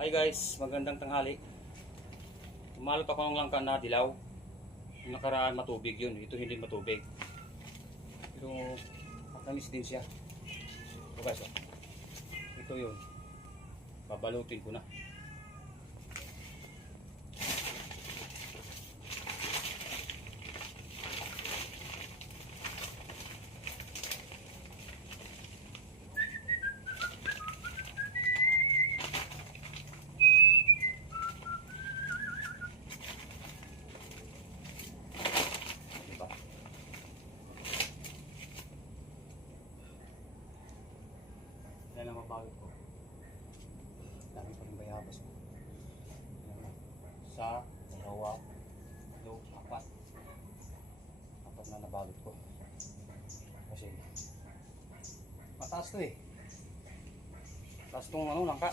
Hi guys, magandang tanghali. Tumalot ako ng langka na dilaw. Yung nakaraan matubig yun, ito hindi matubig. Pero matamis din siya. So guys, ito yun. Babalutin ko na. Yan ang mabawit ko. Dami pa rin bayabas ko. Sa, dalawa, apat. Apat na nabalot ko. Kasi mataas to eh. Taas tong langka.